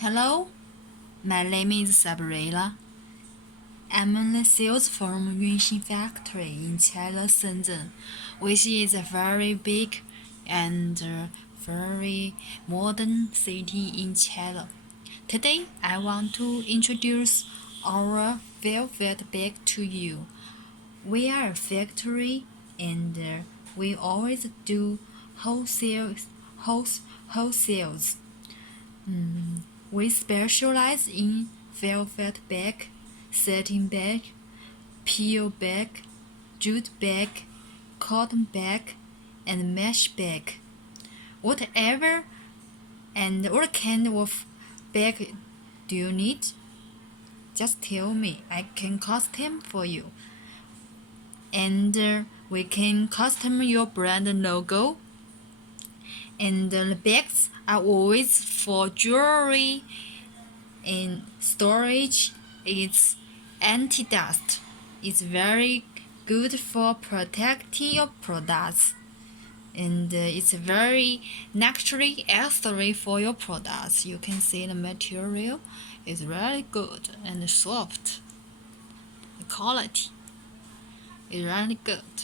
Hello, my name is Sabrina. I'm in the sales from Yunxin factory in China, Shenzhen, which is a very big and very modern city in China. Today, I want to introduce our velvet bag to you. We are a factory and we always do wholesales. Wholesales. We specialize in velvet bag, satin bag, peel bag, jute bag, cotton bag, and mesh bag. Whatever and what kind of bag do you need? Just tell me. I can custom for you. And we can custom your brand logo. And the bags are always for jewelry and storage. It's anti-dust. It's very good for protecting your products, and it's very naturally accessory for your products. You can see the material is really good and soft. The quality is really good.